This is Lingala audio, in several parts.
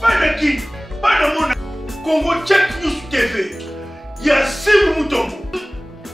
Banaki, Banamona, Congo Check News TV. Yassim Moutombo.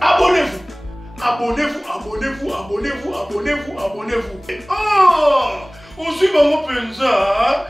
Abonnez-vous. Abonnez-vous, abonnez-vous, abonnez-vous, abonnez-vous, abonnez-vous. Oh, on suit mon penza.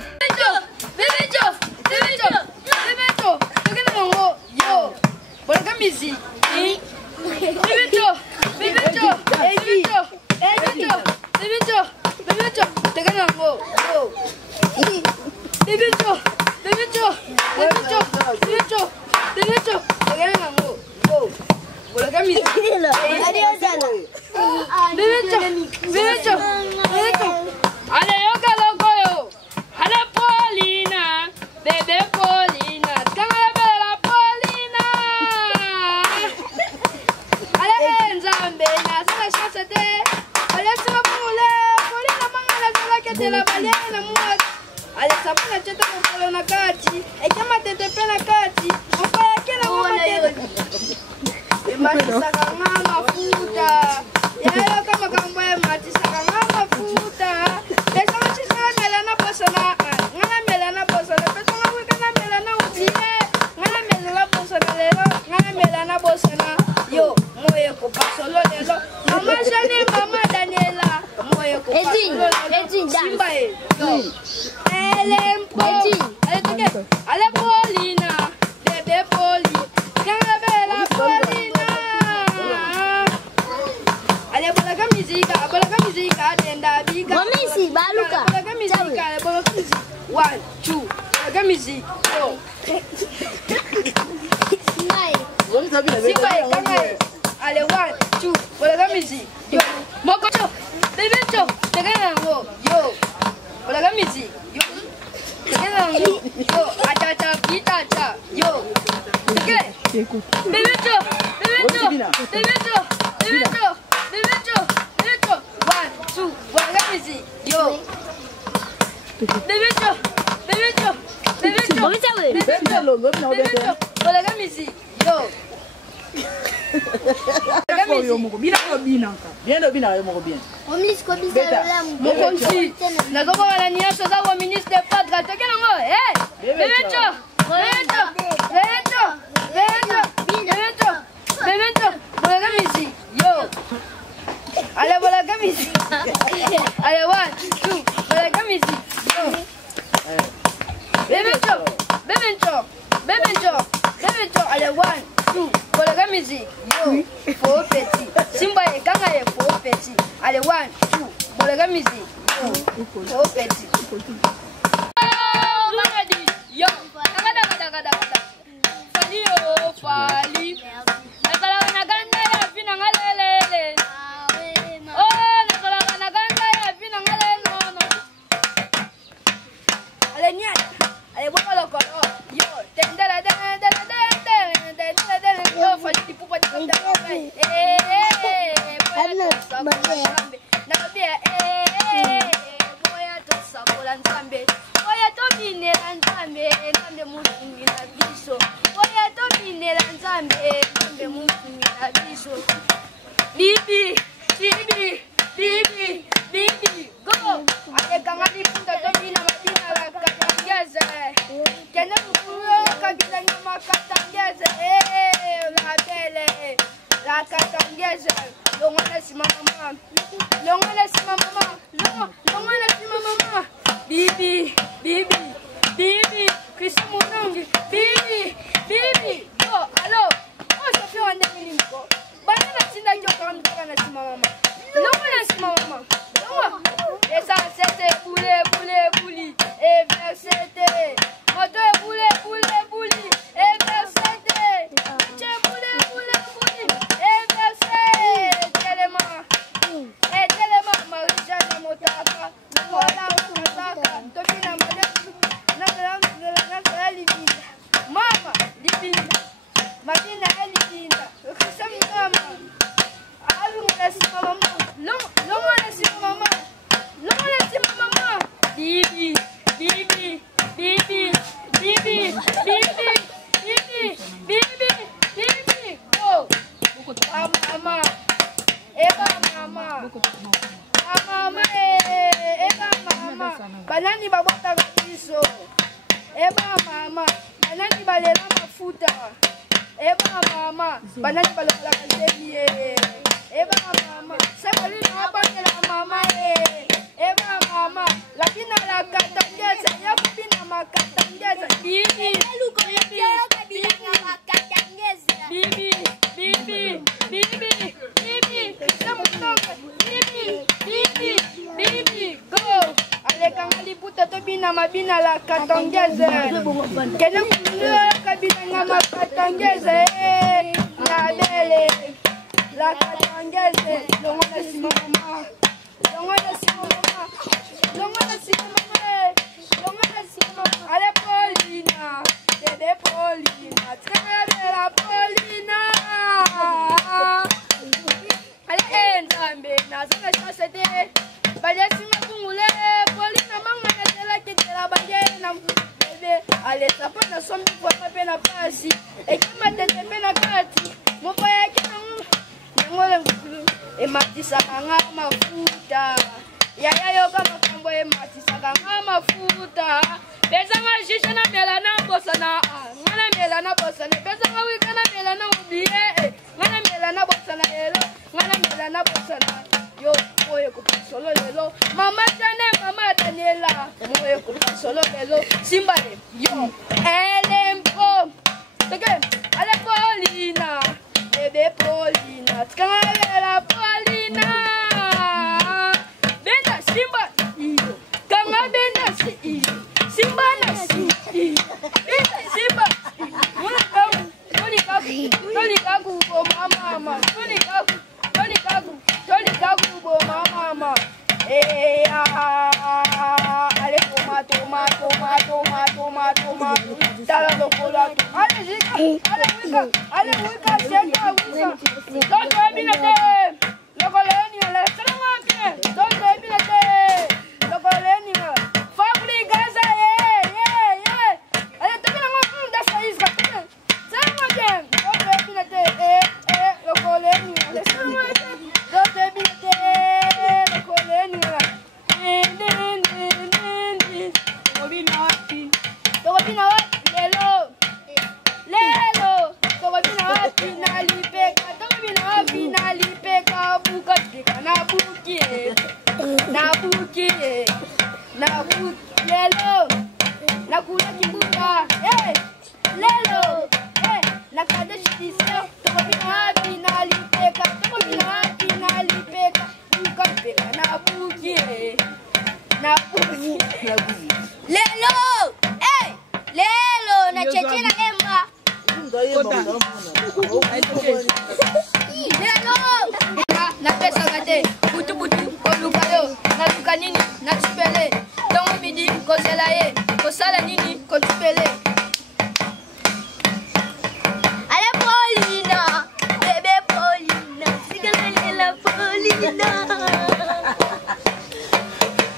Eba mama, banani balela mafuta. Eba mama, banani balela kazemi. Eba mama, sabali na bakela mama Eba mama, lakini la katangeza, yakubina makatangeza. Bibi, Bibi, go. Kangali puta to bina mabina la katangeze. Kena mula kabina ngama katangeze. La bele, la katangeze. Longo na si mama, longo na si mama, longo na si mama, longo na si mama. Ale Paulina, bebe Paulina, très la Paulina. Ale entambe na zanga chasete. Balesi mabungule Paulina manga na tela kitela bayena bebe ale tapa na sombi kwa pepe na pasi e kama tete pena kati mopa yake na ngole e matisa kanga mafuta ya yo kama kambo e matisa kanga mafuta beza ngajisha na mela na bosana ngana mela na bosana beza ngawika na mela na ubie ngana mela na bosana elo ngana mela na bosana yo moye ko solo lelo mama Jane mama Daniela moye ko solo lelo simbale yo elempo again ale Paulina bebe Paulina kangala Paulina benda simba iyo kanga benda si iyo simba na si iyo benda simba toli kagu ko mama toli kagu bo mama ale toma tala lokola ale wika sheka wika don't ebinate lokoleni ale tanga don't ebinate lokoleni fabri gaza ale tanga ngunda saiza tanga bien don't ebinate lokoleni ale tanga don't ebinate lokoleni Tokobina wapi lelo tokobina wapi nalipeka buka tika na buki lelo nakula kimbuka lelo nakade shitisa tokobina wapi nalipeka buka tika na buki Lelo na cheche na emba Lelo na pesa gate butu koluka yo na luka nini na tupele tongo midi kozela ye kosala nini kotupele Ale Paulina bebe Paulina sigalela Paulina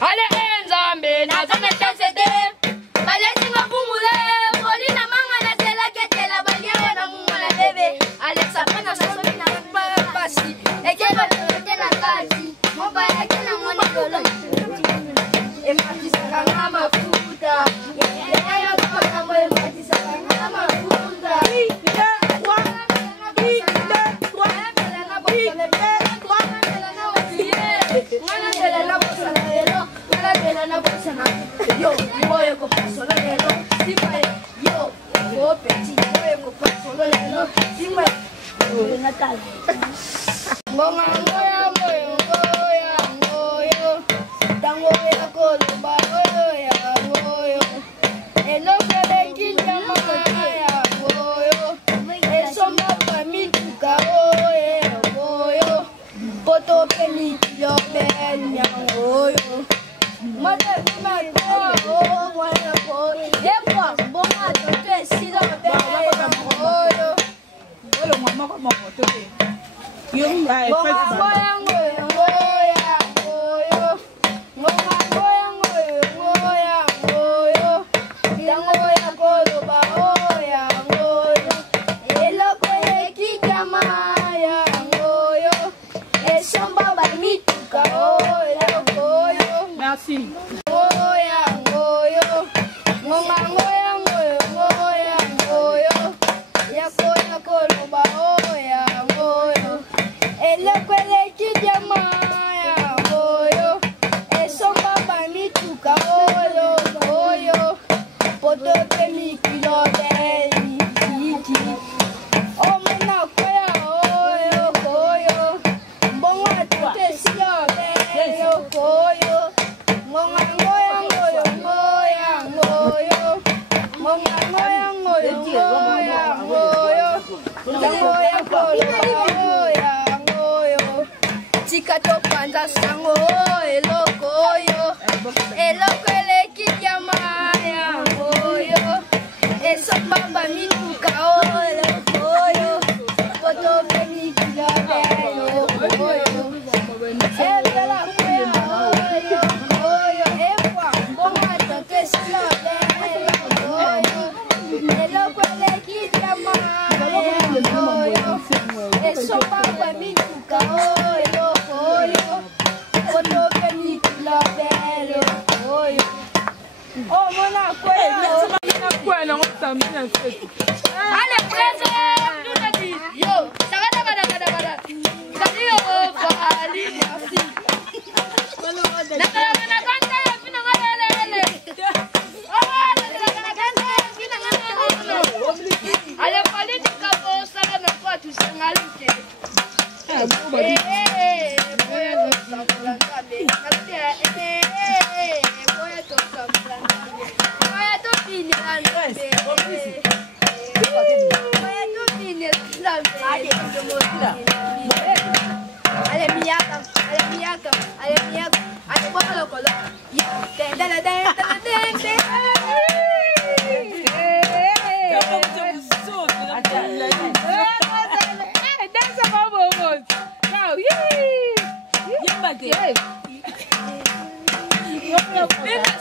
Ale enzambe na zona chasete balesi ngapungule Paulina manga na tela ketela balia na mwana bebe Alexa pana soso na pasi ekeba tena kati moba yake na mwana dolo e matisa kanga mafuta ya kwa moyo matisa kanga mafuta Yo, voy a comprar solo lelo, si pare, yo, voy a comprar solo lelo, si pare, Natal. Ngoya, tango ya kolomba, ngoyo, elo kele kinjama ya ngoyo, esoma pamituka ngoyo, poto peli yo benya ngoyo. Mother, my oh, what a boy. Ewa, bonga, tote, sila, boyo. Bolo, mama, come on, today. You, I Merci. Ngoya, ngoyo, ngoya, ngoya. esomba mituka oyo poto penikila belo oyo ebela kwea oyo ewa bonga tokesila belo oyo elokwele kidiama oyo esomba mituka oyo poto penikila belo oyo oh mon allez, presse, nous l'a dit. Yo, ça va, salut, Ali, merci. Allez, politique, ça va, mais quoi, tu sais, Malouké.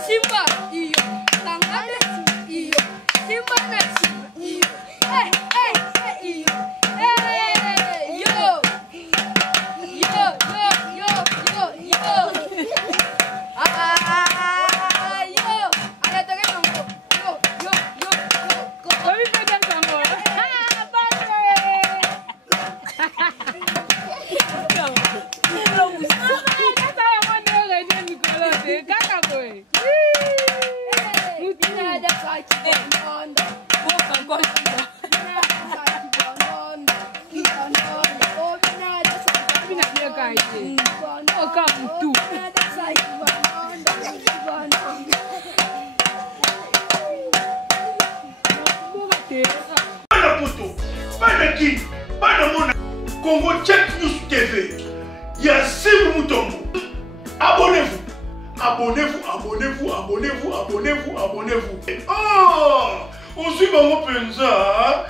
Simba, iyo, tangale, iyo, Simba na iyo, iyo, Congo Check News TV. Il y a Sim Mutombo. Abonnez-vous. Abonnez-vous. Oh, on suit mon penza.